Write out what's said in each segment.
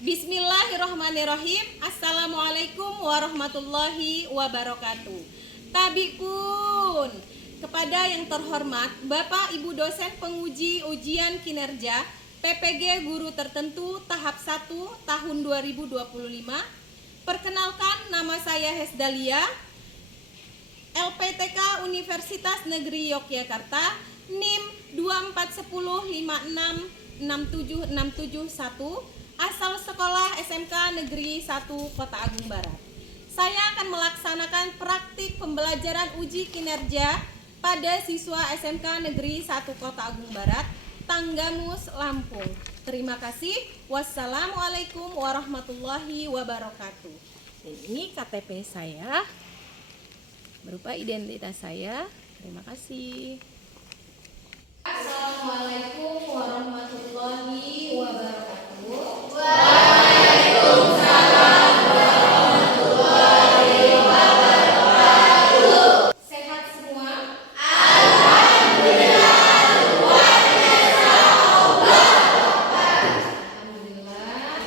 Bismillahirrahmanirrahim. Assalamualaikum warahmatullahi wabarakatuh. Tabikun. Kepada yang terhormat Bapak Ibu dosen penguji ujian kinerja PPG Guru Tertentu tahap 1 tahun 2025. Perkenalkan, nama saya Hesdalia, LPTK Universitas Negeri Yogyakarta, NIM 24056676771, asal sekolah SMK Negeri 1 Kota Agung Barat. Saya akan melaksanakan praktik pembelajaran uji kinerja pada siswa SMK Negeri 1 Kota Agung Barat, Tanggamus, Lampung. Terima kasih. Wassalamualaikum warahmatullahi wabarakatuh. Dan ini KTP saya berupa identitas saya. Terima kasih. Assalamualaikum warahmatullahi wabarakatuh. Waalaikumsalam warahmatullahi wabarakatuh. Sehat semua? Alhamdulillah, luar biasa Allah. Alhamdulillah.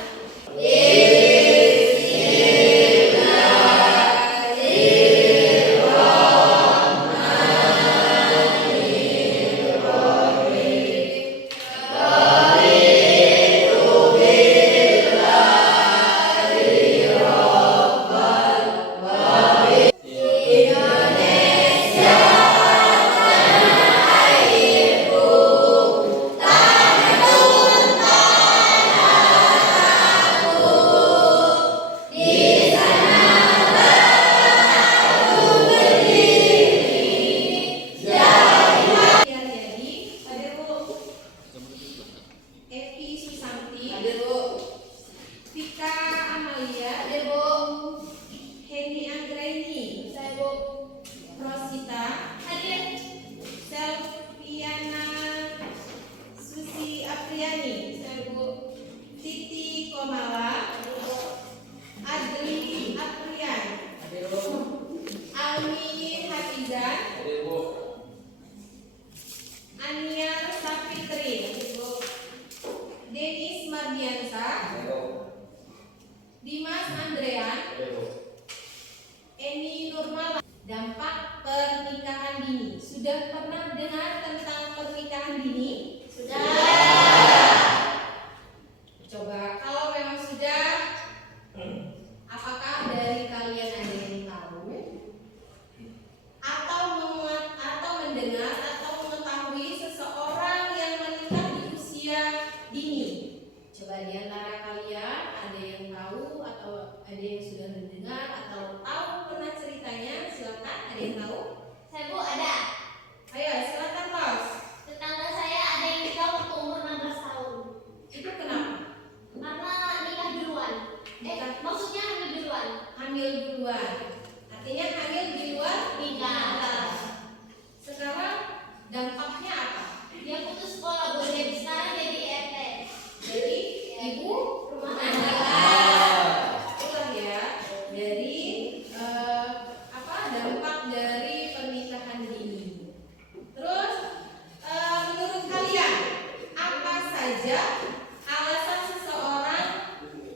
Dimas Andrean, Eni Nurmala. Dampak pernikahan dini. Sudah pernah dengar tentang pernikahan dini? Sudah. Coba kalau memang sudah, apakah dari kalian ada yang tahu atau mendengar atau mengetahui seseorang yang menikah di usia dini? Coba di antara kalian ada yang tahu atau ada yang sudah mendengar atau tahu pernah ceritanya? Silakan, ada yang tahu? Saya Bu ada. Ayo silakan Tos. Tetangga saya ada yang nikah waktu umur 16 tahun. Itu kenapa? Karena nikah duluan. Maksudnya hamil duluan. Hamil duluan. Artinya hamil di luar Nikah. Sekarang dampaknya apa? Dia putus sekolah, Bu. Jadi sekarang jadi RT. Jadi ibu Rumah tangga. tangga. Itulah ya dari dampak dari pernikahan dini. Terus menurut kalian apa saja alasan seseorang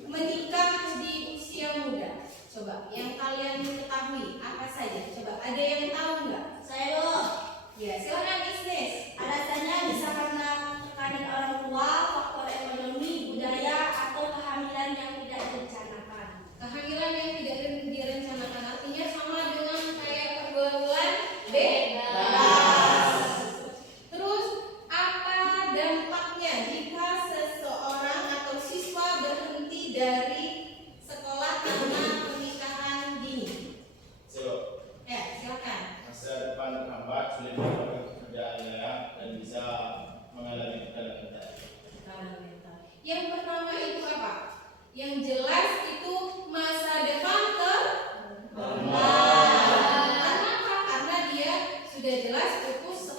menikah di usia muda? Coba yang kalian ketahui apa saja? Coba ada yang tahu nggak? Saya Bu. Ya silakan bisnis. Alasannya bisa karena tekanan orang tua, faktor ekonomi, budaya, atau kehamilan yang tidak direncanakan. Kehamilan yang tidak direncanakan artinya sama dengan kayak pergaulan bebas. Terus apa dampaknya jika seseorang atau siswa berhenti dari sekolah karena pernikahan dini? Ya silakan. Masa depan terhambat, sulit mendapatkan pekerjaannya dan bisa mengalami tekanan mental. Yang pertama itu apa? Yang jelas itu masa depan terhambat. Kenapa? Karena dia sudah jelas putus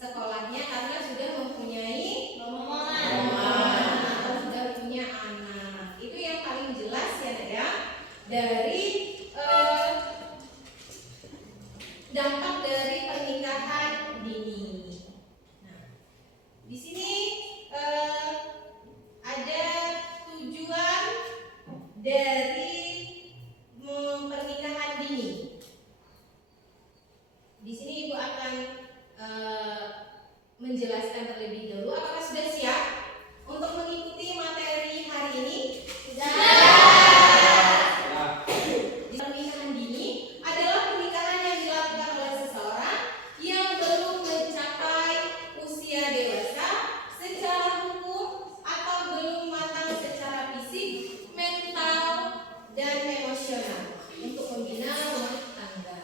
sekolahnya karena sudah mempunyai atau sudah punya anak. Itu yang paling jelas ya Nak ya dari dampak dari pernikahan dini. Nah, di sini ada dari pernikahan dini. Di sini Ibu akan menjelaskan terlebih dahulu. Apakah sudah siap untuk mengikuti materi hari ini? Pernikahan dini adalah pernikahan yang dilakukan oleh seseorang yang belum mencapai usia dewasa secara hukum atau belum matang secara fisik, mental, dan emosional untuk membina rumah tangga.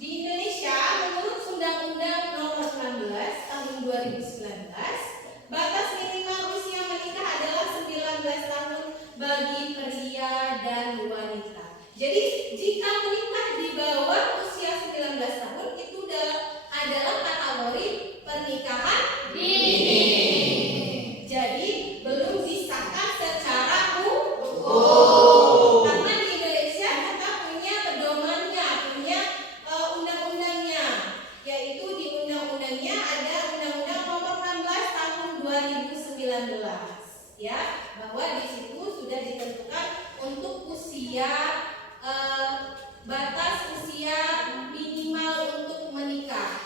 Di Indonesia, menurut Undang-Undang Nomor 16 Tahun 2019, batas minimal usia menikah adalah 19 tahun bagi pria dan wanita. Jadi, jika menikah di bawah usia 19 tahun itu adalah kategori pernikahan dini. Jadi, belum disahkan secara hukum. Karena di Indonesia kita punya pedomannya, punya undang-undangnya, yaitu di undang-undangnya ada Undang-Undang Nomor 16 Tahun 2019, ya, bahwa di situ sudah ditentukan untuk usia batas usia minimal untuk menikah,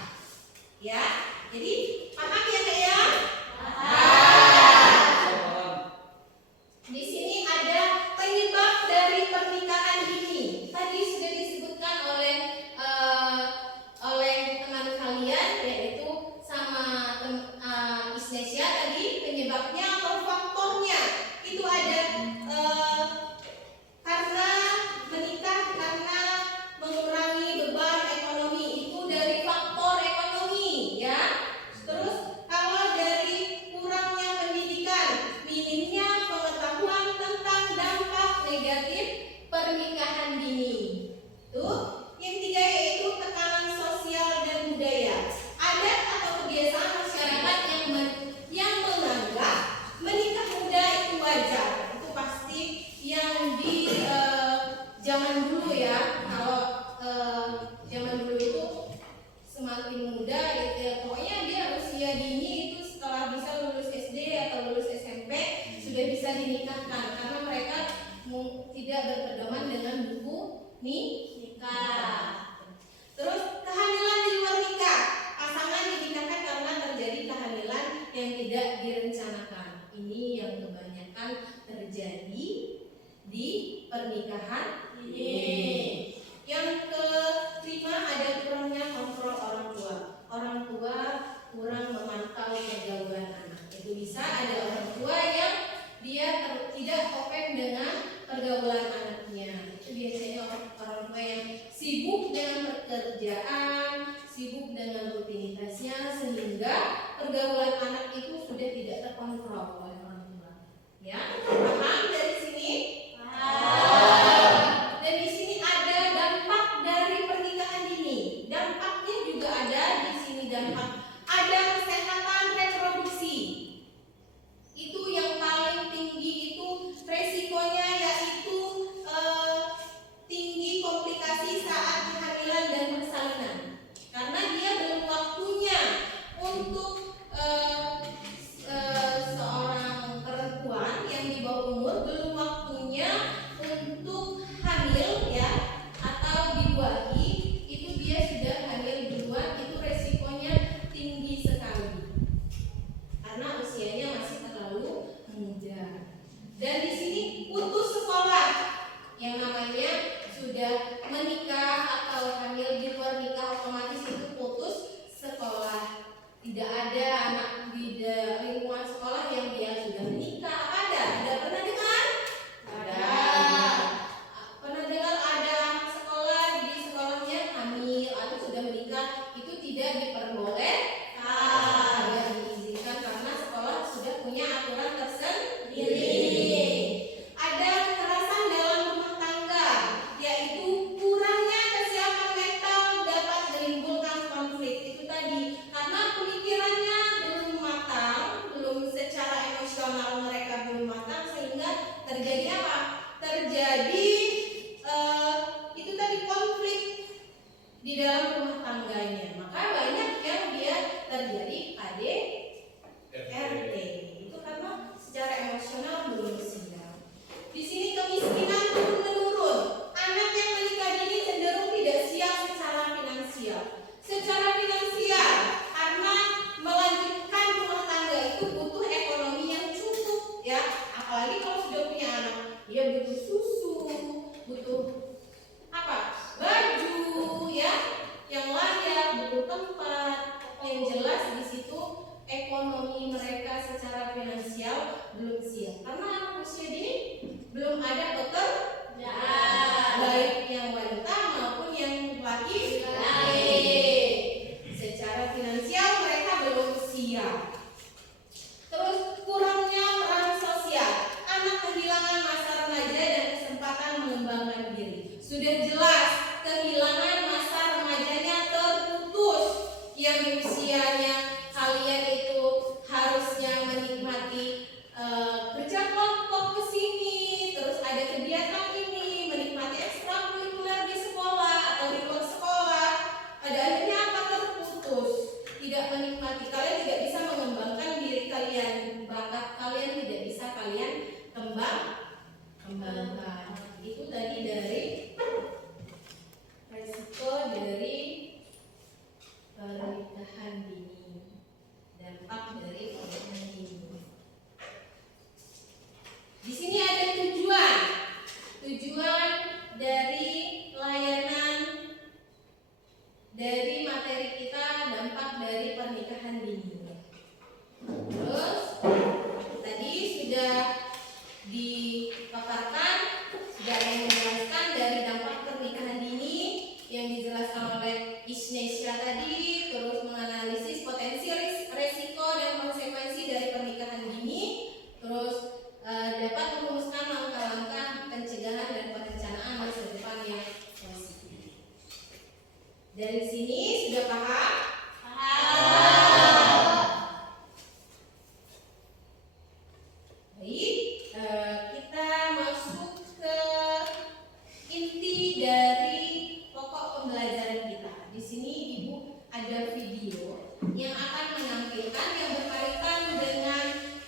ya. Jadi paham ya Kak ya? Di sini ada penyebab dari pernikahan dini. Tadi sudah disebutkan oleh teman kalian, yaitu sama Isnesya tadi, penyebabnya atau faktornya itu ada karena menikah karena mengurangi beban ekonomi, itu dari faktor ekonomi, ya. Terus kalau dari kurangnya pendidikan, minimnya pengetahuan tentang dampak negatif pernikahan dini. Tuh, yang tiga yaitu tekanan sosial dan budaya. Adat atau kebiasaan masyarakat yang menganggap menikah muda itu wajar. Itu pasti yang di zaman dulu, ya. Kalau zaman dulu itu semakin muda, pokoknya dia usia dini itu setelah bisa lulus SD atau lulus SMP sudah bisa dinikahkan karena mereka tidak berpedoman dengan buku nikah. Terus kehamilan di luar nikah, pasangan dinikahkan karena terjadi kehamilan yang tidak direncanakan. Ini yang kebanyakan terjadi di pernikahan ini. Yang kelima ada kurangnya kontrol orang tua. Orang tua kurang memantau pergaulan anak. Itu bisa ada orang tua yang dia tidak open dengan pergaulan anaknya. Itu biasanya orang tua yang sibuk dengan pekerjaan, sibuk dengan rutinitasnya, sehingga pergaulan anak itu sudah tidak terkontrol oleh orang tua. Ya, paham dari sini? Dan di sini ada dampak dari pernikahan dini. Dampaknya juga ada di sini dampak. Ada kesehatan reproduksi. Itu yang paling tinggi itu resikonya yaitu tinggi komplikasi saat kehamilan dan persalinan. Karena dia belum waktunya untuk seorang perempuan yang di bawah umur belum waktunya untuk hamil, ya, atau dibuahi, itu dia sudah hamil duluan, itu resikonya tinggi sekali karena usianya masih terlalu muda. Dan di sini putus sekolah, yang namanya sudah menikah atau hamil di luar nikah otomatis itu putus sekolah. Tidak ada anak di lingkungan sekolah yang dia sudah menikah. Ada pernah dengar? Ada. Pernah dengar ada anak sekolah di sekolahnya hamil atau sudah menikah? Itu tidak diperbolehkan. Tidak diizinkan karena sekolah sudah punya aturan tersendiri. Ada kekerasan dalam rumah tangga, yaitu kurangnya ya, apalagi kalau sudah punya anak, dia butuh susu, butuh apa? Baju, ya, yang layak, butuh tempat. Yang jelas di situ ekonomi mereka secara finansial belum siap karena anak usia dini belum ada pekerjaan, baik yang wanita maupun yang laki-laki. Secara finansial mereka belum siap. Terus kurangnya peran sosial, anak kehilangan masa remaja dan kesempatan mengembangkan diri. Sudah jelas kehilangan masa remajanya terputus, yang di usianya kalian itu harusnya menikmati kerja kelompok kesini, terus ada kegiatan ini, menikmati ekstrakurikuler di sekolah atau di luar sekolah. Pada akhirnya apa? Terputus, tidak menikmati. Kalian tidak bisa mengembangkan diri kalian, bakat kalian tidak bisa kalian kembangkan. Itu tadi dari resiko dari pernikahan dini, dampak dari pernikahan dini. Di sini ada tujuan dari layanan dari materi kita, dampak dari pernikahan dini. Terus tadi sudah dipaparkan, sudah ada yang menjelaskan dari dampak pernikahan dini yang dijelaskan oleh Isnesya tadi, terus menganalisis potensi resiko dan konsekuensi dari pernikahan dini, terus dapat merumuskan langkah-langkah pencegahan dan perencanaan masa depan yang positif. Dari sini sudah paham? Baik, kita masuk ke inti dari pokok pembelajaran kita. Di sini Ibu ada video yang akan menampilkan yang berkaitan dengan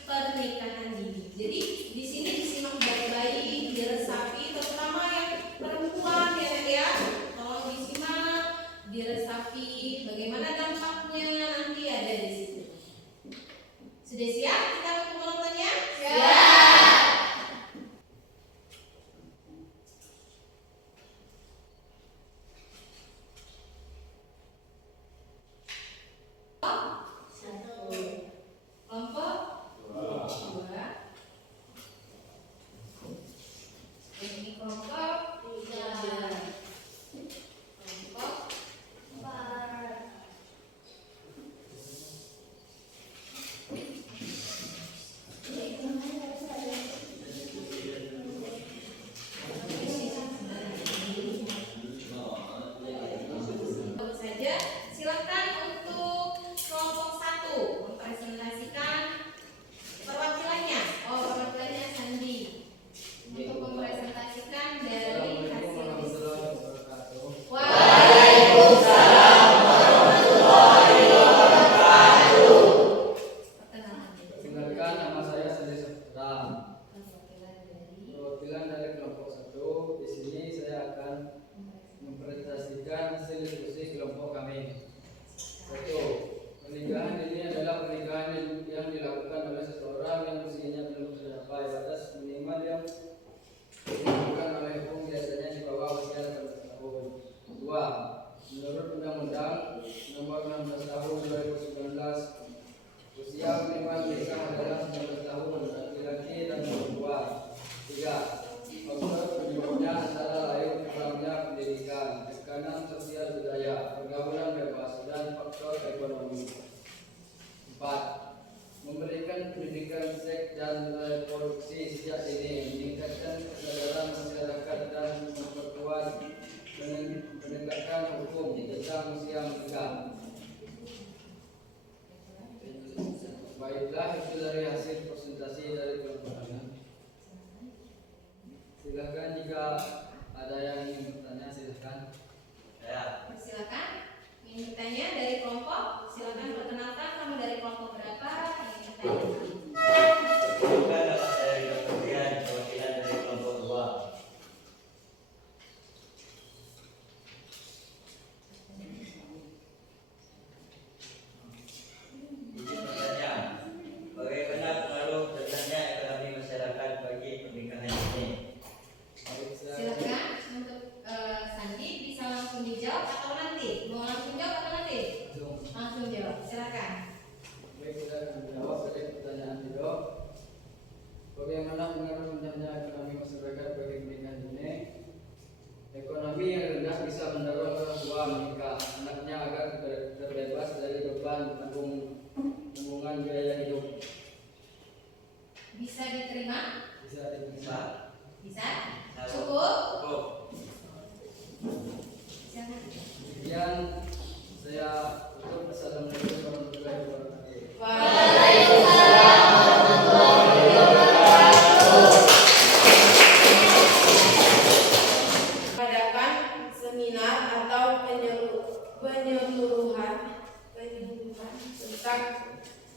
pernikahan dini. Jadi di sini disimak baik-baik, diresapi, terutama yang perempuan ya. Tolong disimak, diresapi, bagaimana dampaknya nanti ada di situ. Sudah siap kita untuk menontonnya? Siap. Kelompok 2. Ini kelompok 3. Kelompok 4. Saja silakan untuk kelompok 1 mempresentasikan perwakilannya. Perwakilannya Sandi untuk mempresentasikan bagaimana pengaruh rendahnya ekonomi masyarakat bagi pernikahan dini? Ekonomi yang rendah bisa mendorong orang tua menikah anaknya agar terbebas dari beban tanggungan biaya hidup. Bisa diterima? Bisa diterima. Bisa? Cukup? Cukup. Jangan. Kemudian saya tutup. Assalamualaikum warahmatullahi wabarakatuh. Waalaikumsalam warahmatullahi wabarakatuh. Mengadakan seminar atau penyuluhan tentang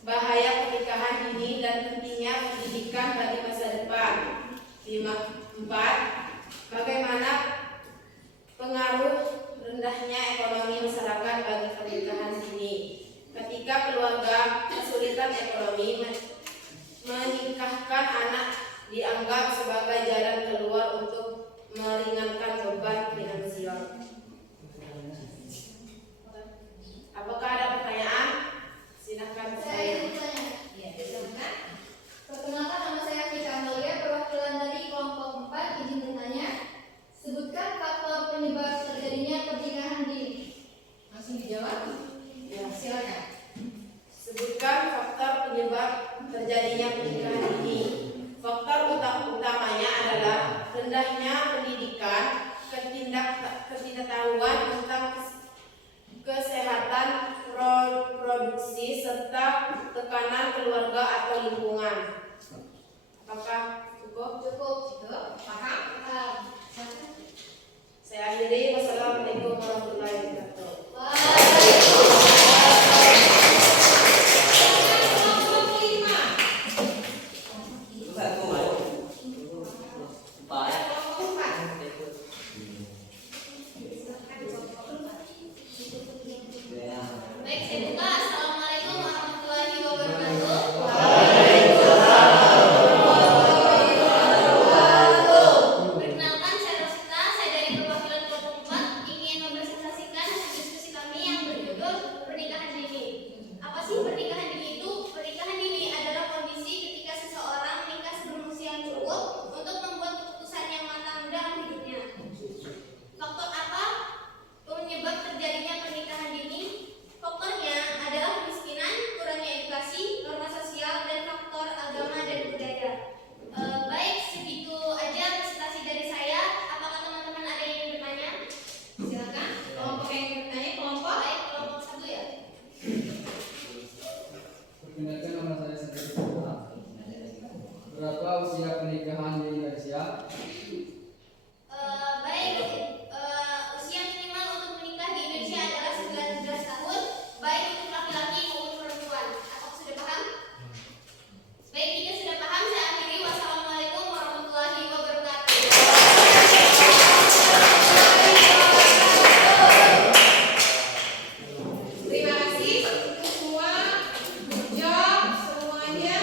bahaya pernikahan dini dan pentingnya pendidikan bagi masa depan. 4. Bagaimana pengaruh rendahnya ekonomi masyarakat bagi pernikahan dini? Ketika keluarga kesulitan ekonomi, menikahkan anak dianggap sebagai jalan keluar untuk meringankan beban finansial. Apakah ada pertanyaan? Silakan Saya saya. ingin bertanya. Ya, silakan. Perkenalkan, nama saya Fika Amalia, perwakilan dari kelompok 4. Izin bertanya. Sebutkan faktor penyebab terjadinya pernikahan dini. Langsung dijawab? Ya. Silakan. Sebutkan faktor penyebab terjadinya pernikahan dini. Faktor utamanya adalah rendahnya pendidikan, ketidaktahuan tentang kesehatan reproduksi, serta tekanan keluarga atau lingkungan. Apakah cukup? Cukup. Paham? Saya akhiri. Wassalamualaikum warahmatullahi wabarakatuh. Baik, saya buka. Assalamualaikum warahmatullahi wabarakatuh. Perkenalkan, saya Rosita, saya dari perwakilan kelompok 4 ingin mempresentasikan hasil diskusi kami yang berjudul pernikahan dini. Apa sih pernikahan dini itu? Pernikahan dini adalah kondisi ketika seseorang menikah sebelum usia yang cukup untuk membuat keputusan yang matang dalam hidupnya. Faktor apa penyebab terjadinya pernikahan dini? Faktornya adalah kemiskinan, kurangnya edukasi, norma sosial, dan faktor agama dan budaya. Baik, segitu aja presentasi dari saya. Apakah teman-teman ada yang ingin bertanya? Silakan. Kelompok yang bertanya, kelompok. Baik, kelompok 1 ya. Perkenalkan, nama saya Sendiri Putra. Berapa usia pernikahan di Indonesia? Baik, usia minimal untuk menikah di Indonesia adalah 19 tahun, baik untuk laki-laki maupun perempuan. Apakah sudah paham? Baik, jika sudah paham, saya akhiri. Wassalamualaikum warahmatullahi wabarakatuh. Terima kasih untuk semua. Good job semuanya.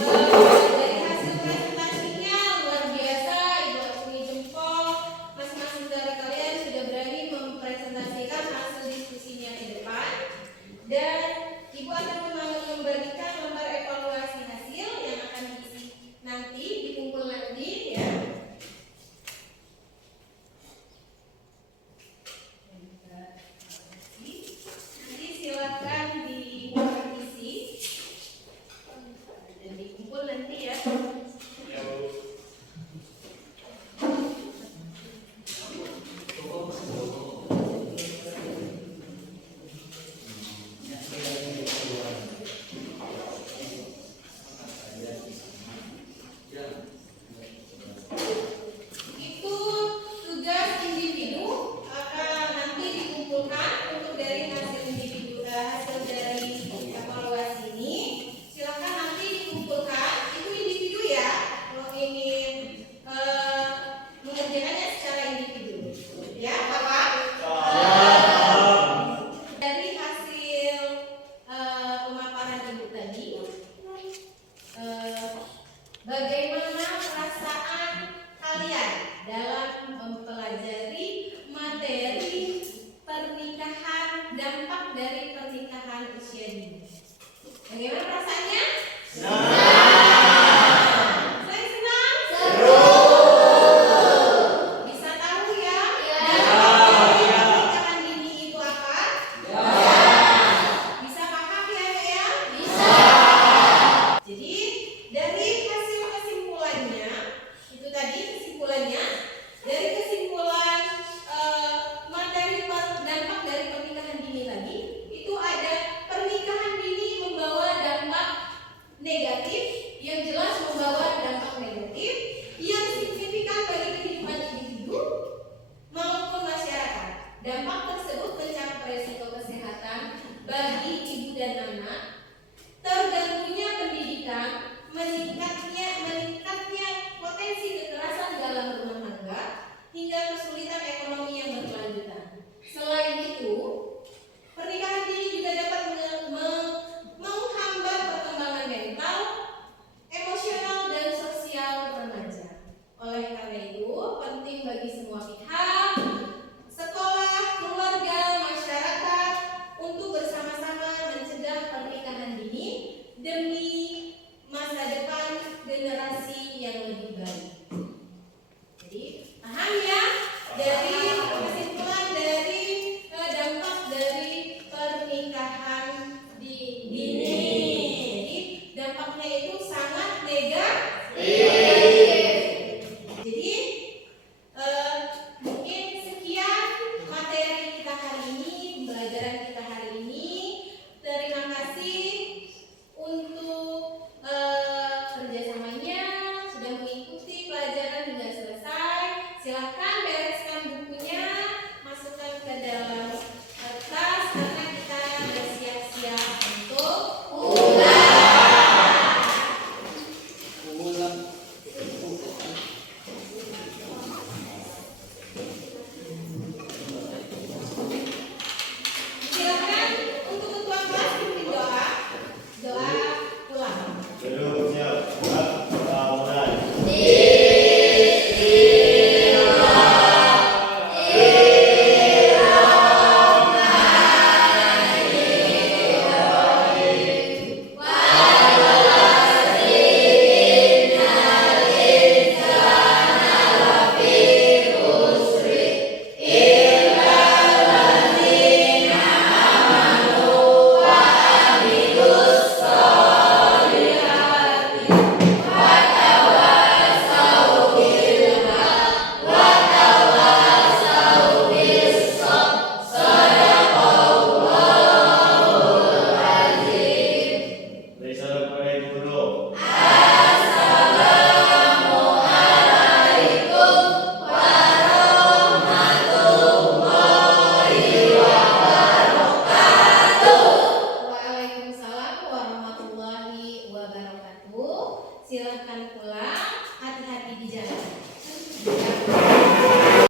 Dari hasil presentasinya luar biasa. Ibu acungi jempol. Masing-masing dari kalian sudah berani mempresentasikan hasil diskusinya ke depan. Dan Ibu akan membagikan lembar evaluasi hasil yang akan diisi nanti, dikumpul nanti ya. Nanti silakan diisi dan dikumpul nanti ya. Itu tugas individu akan nanti dikumpulkan untuk dari hasil individu, hasil dari evaluasi ini. Silakan nanti dikumpulkan. Itu individu ya, kalau ingin mengerjakannya secara individu. Ya, Bapak? Dari hasil pemaparan Ibu tadi, bagaimana perasaan kalian dalam mempelajari materi pernikahan, dampak dari pernikahan usia dini? Bagaimana perasaannya? Saya Silakan